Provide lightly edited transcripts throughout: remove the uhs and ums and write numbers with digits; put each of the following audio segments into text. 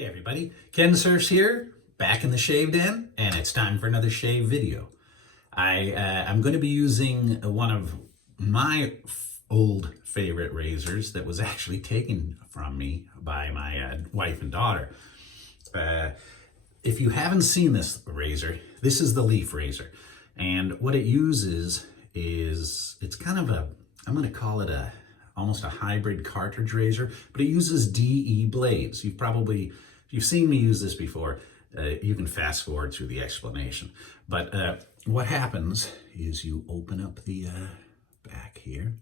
Hey everybody, Kensurfs here, back in the shave den, and it's time for another shave video. I'm going to be using one of my old favorite razors that was actually taken from me by my wife and daughter. If you haven't seen this razor, this is the leaf razor, and what it uses is, it's kind of I'm going to call it almost a hybrid cartridge razor, but it uses DE blades. If you've seen me use this before, you can fast forward through the explanation. But what happens is you open up the back here.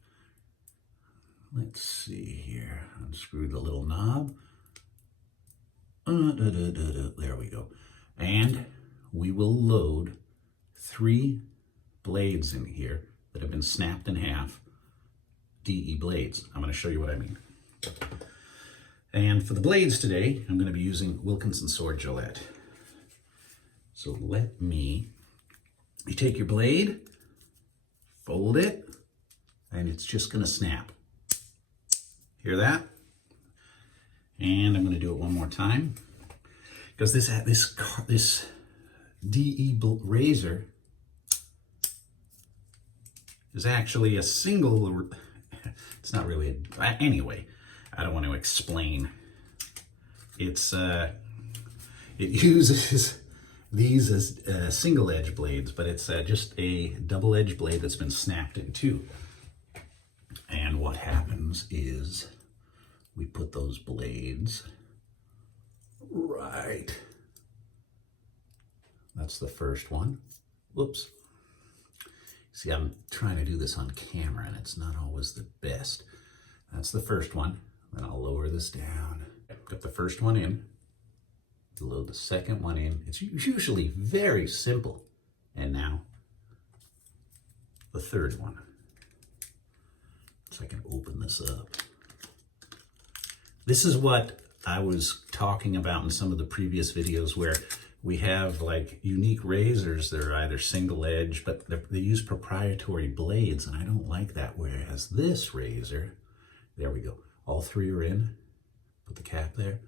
Let's see here, unscrew the little knob. There we go. And we will load 3 blades in here that have been snapped in half. DE blades. I'm going to show you what I mean. And for the blades today, I'm going to be using Wilkinson Sword Gillette. So you take your blade, fold it, and it's just going to snap. Hear that? And I'm going to do it one more time, because this DE razor is actually a single. It's not really anyway. I don't want to explain. It uses these as single edge blades, but it's just a double edge blade that's been snapped in two. And what happens is we put those blades right. That's the first one. Whoops. See, I'm trying to do this on camera and it's not always the best. That's the first one. Then I'll lower this down. Got the first one in. Load the second one in. It's usually very simple. And now the third one. So I can open this up. This is what I was talking about in some of the previous videos, where we have like unique razors that are either single edge, but they use proprietary blades, and I don't like that. Whereas this razor, there we go. All 3 are in. Put the cap there.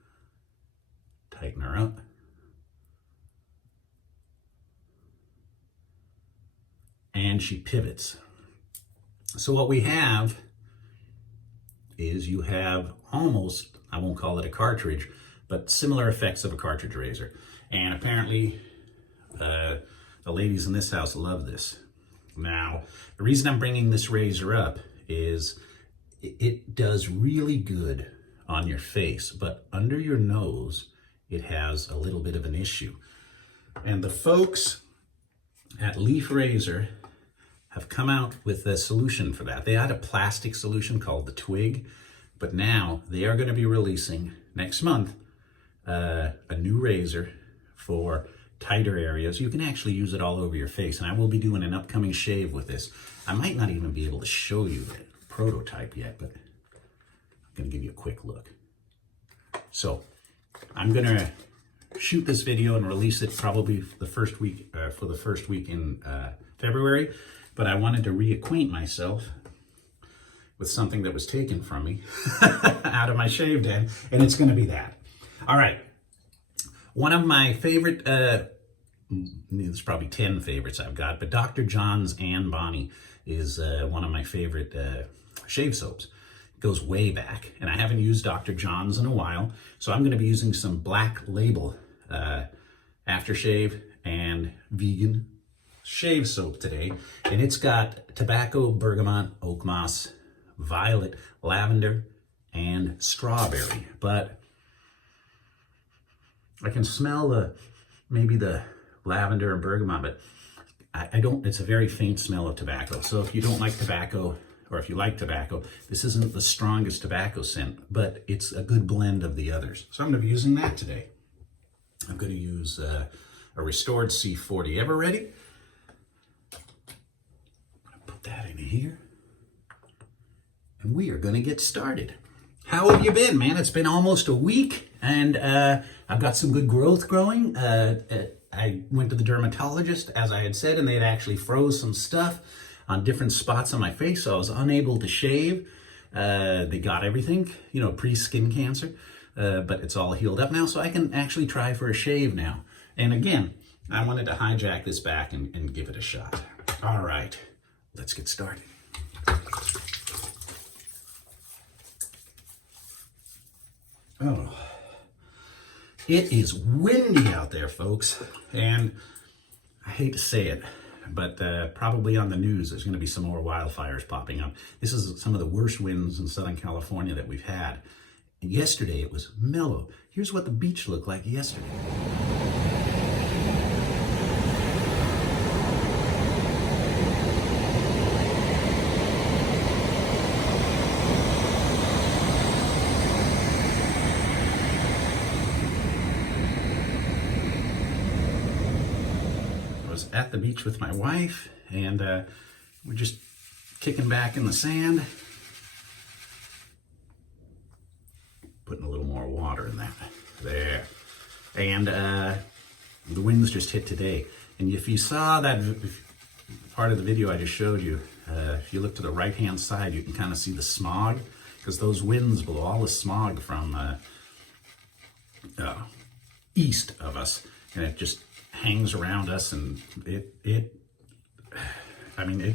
Tighten her up. And she pivots. So what we have is you have almost, I won't call it a cartridge, but similar effects of a cartridge razor. And apparently, the ladies in this house love this. Now, the reason I'm bringing this razor up is it does really good on your face, but under your nose, it has a little bit of an issue. And the folks at Leaf Razor have come out with a solution for that. They had a plastic solution called the Twig, but now they are going to be releasing next month a new razor for tighter areas. You can actually use it all over your face, and I will be doing an upcoming shave with this. I might not even be able to show you the prototype yet, but I'm going to give you a quick look. So I'm going to shoot this video and release it probably the first week in February, but I wanted to reacquaint myself with something that was taken from me out of my shave den, and it's going to be that. All right. One of my favorite, there's probably 10 favorites I've got, but Dr.Jon's and Bonnie is one of my favorite shave soaps. It goes way back, and I haven't used Dr.Jon's in a while, so I'm going to be using some Black Label Aftershave and vegan shave soap today, and it's got tobacco, bergamot, oakmoss, violet, lavender, and strawberry, but I can smell maybe the lavender and bergamot, but I don't, it's a very faint smell of tobacco. So if you don't like tobacco, or if you like tobacco, this isn't the strongest tobacco scent, but it's a good blend of the others. So I'm going to be using that today. I'm going to use a restored C40 EverReady. I'm going to put that in here. And we are going to get started. How have you been, man? It's been almost a week, and I've got some good growth growing. I went to the dermatologist, as I had said, and they had actually froze some stuff on different spots on my face, so I was unable to shave. They got everything, pre-skin cancer. but it's all healed up now, so I can actually try for a shave now. And again, I wanted to hijack this back and give it a shot. All right, let's get started. Oh, it is windy out there, folks, and I hate to say it, but probably on the news there's going to be some more wildfires popping up. This is some of the worst winds in Southern California that we've had. And yesterday it was mellow. Here's what the beach looked like yesterday. At the beach with my wife, and we're just kicking back in the sand, putting a little more water in that there, and the winds just hit today. And if you saw that part of the video I just showed you, if you look to the right hand side, you can kind of see the smog, because those winds blow all the smog from east of us, and it just hangs around us, and it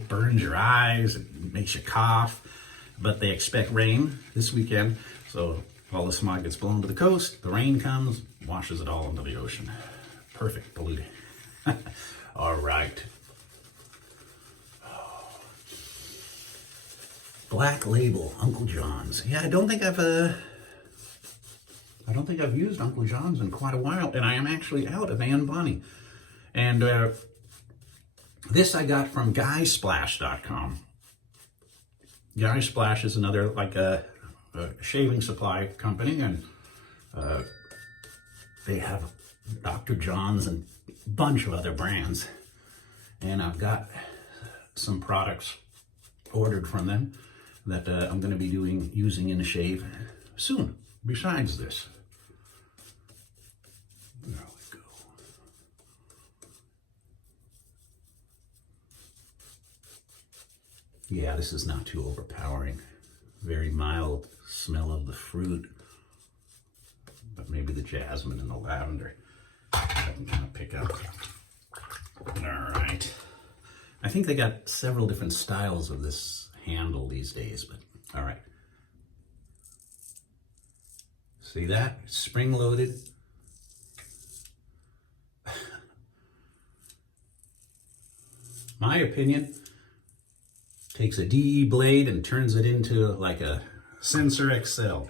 burns your eyes, it makes you cough. But they expect rain this weekend, so all the smog gets blown to the coast, the rain comes, washes it all into the ocean. Perfect polluting. All right. Black Label Uncle John's. Yeah, I don't think I've used Uncle John's in quite a while, and I am actually out of Anne Bonny. And this I got from guysplash.com. Guy Splash is another, like a shaving supply company, and they have Dr.Jon's and a bunch of other brands. And I've got some products ordered from them that I'm going to be using in a shave soon, besides this. There we go. Yeah, this is not too overpowering. Very mild smell of the fruit, but maybe the jasmine and the lavender I can kind of pick up. All right. I think they got several different styles of this handle these days, but all right. See that? Spring loaded. My opinion, takes a DE blade and turns it into like a Sensor XL.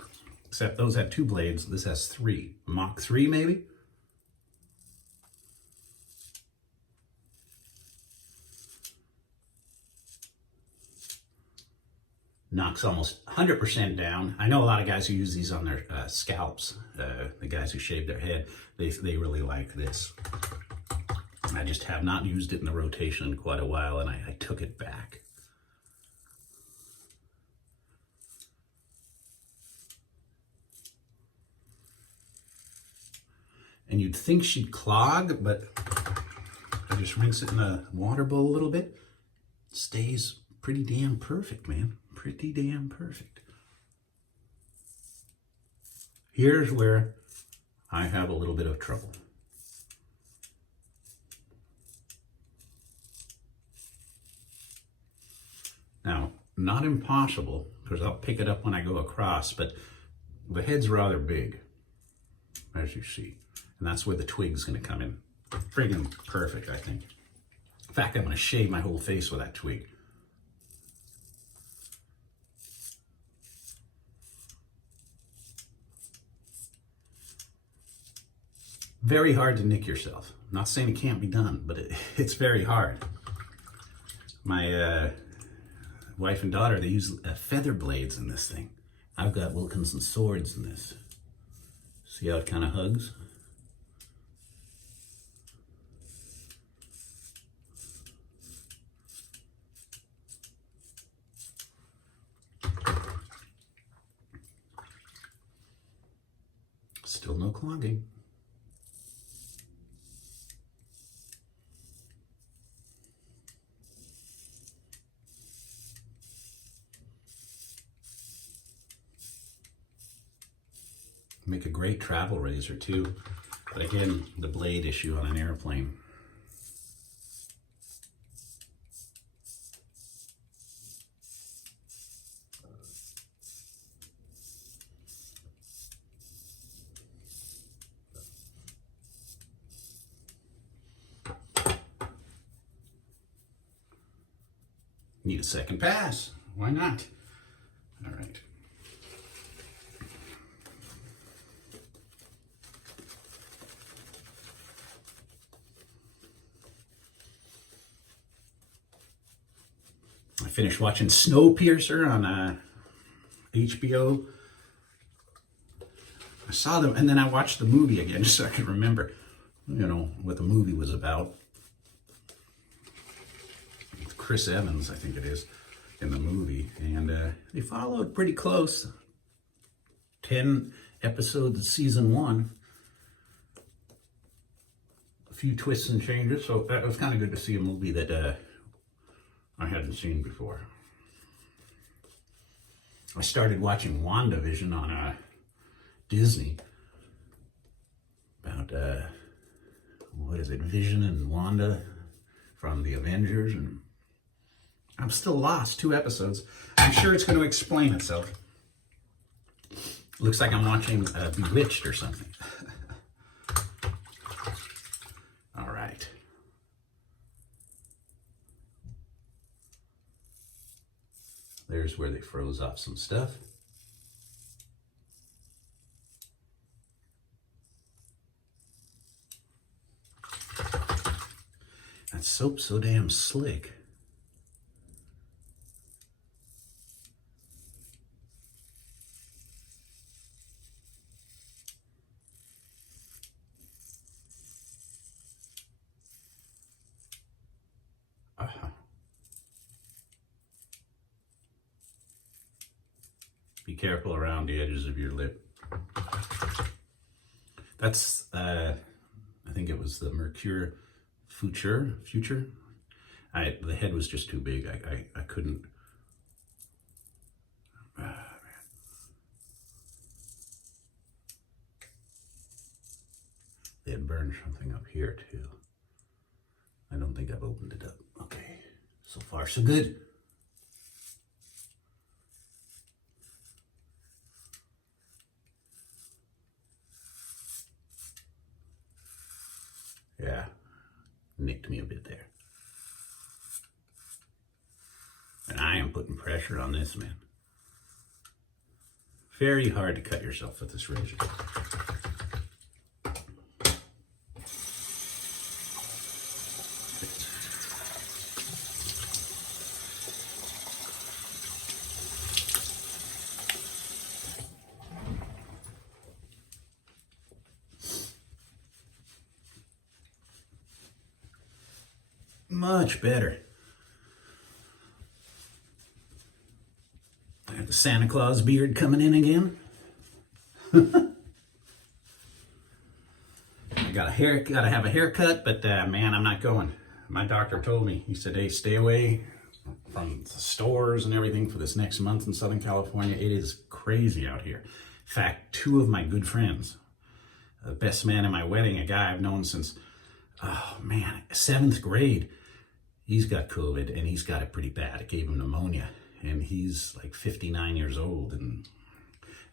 Except those have 2 blades, this has 3. Mach 3 maybe? Knocks almost 100% down. I know a lot of guys who use these on their scalps, the guys who shave their head, they really like this. I just have not used it in the rotation in quite a while, and I took it back. And you'd think she'd clog, but I just rinse it in the water bowl a little bit. Stays pretty damn perfect, man. Pretty damn perfect. Here's where I have a little bit of trouble. Now, not impossible, because I'll pick it up when I go across, but the head's rather big, as you see. And that's where the twig's gonna come in. Friggin' perfect, I think. In fact, I'm gonna shave my whole face with that twig. Very hard to nick yourself. I'm not saying it can't be done, but it's very hard. My wife and daughter, they use feather blades in this thing. I've got Wilkinson swords in this. See how it kind of hugs? Still no clogging. Make a great travel razor too. But again, the blade issue on an airplane. Need a second pass. Why not? All right. I finished watching Snowpiercer on HBO. I saw them, and then I watched the movie again just so I could remember, you know, what the movie was about. Chris Evans, I think it is, in the movie, and they followed pretty close. 10 episodes of season 1. A few twists and changes, so that was kind of good to see a movie that I hadn't seen before. I started watching WandaVision on Disney about, what is it, Vision and Wanda from the Avengers, and I'm still lost. 2 episodes. I'm sure it's going to explain itself. Looks like I'm watching Bewitched or something. All right. There's where they froze off some stuff. That soap's so damn slick. Be careful around the edges of your lip. That's, I think it was the Mercure Future. The head was just too big. I couldn't. They had burned something up here too. I don't think I've opened it up. Okay, so far so good. Yeah, nicked me a bit there. And I am putting pressure on this, man. Very hard to cut yourself with this razor. Much better. I have the Santa Claus beard coming in again. I gotta have a haircut, but man, I'm not going. My doctor told me, he said, hey, stay away from the stores and everything for this next month in Southern California. It is crazy out here. In fact, 2 of my good friends, the best man in my wedding, a guy I've known since, oh man, 7th grade, he's got COVID and he's got it pretty bad. It gave him pneumonia and he's like 59 years old. And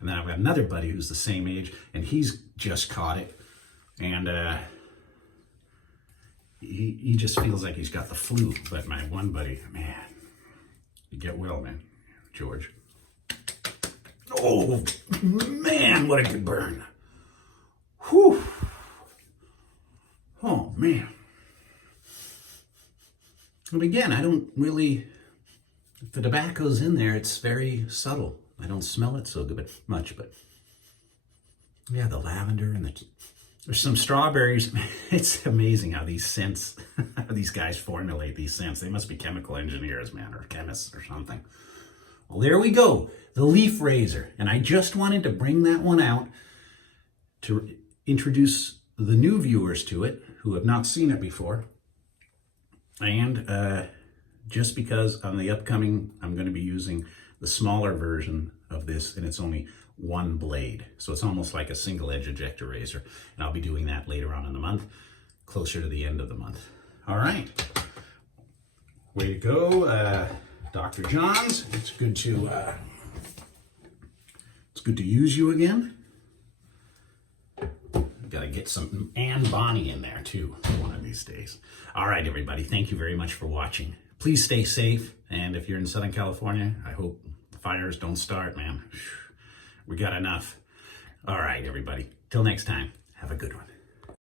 then I've got another buddy who's the same age and he's just caught it. And he just feels like he's got the flu. But my one buddy, man, you get well, man, George. Oh, man, what a good burn. Whew. Oh, man. And again, I don't really, if the tobacco's in there, it's very subtle. I don't smell it so good, much, but yeah, the lavender and there's some strawberries. It's amazing how these scents, how these guys formulate these scents. They must be chemical engineers, man, or chemists or something. Well, there we go, the leaf razor. And I just wanted to bring that one out to introduce the new viewers to it who have not seen it before. And just because on the upcoming, I'm going to be using the smaller version of this, and it's only one blade. So it's almost like a single edge ejector razor. And I'll be doing that later on in the month, closer to the end of the month. All right. Way to go, Dr. Jon's. It's good to use you again. Got to get some Anne Bonny in there too one of these days. All right, everybody. Thank you very much for watching. Please stay safe. And if you're in Southern California, I hope fires don't start, man. We got enough. All right, everybody. Till next time. Have a good one.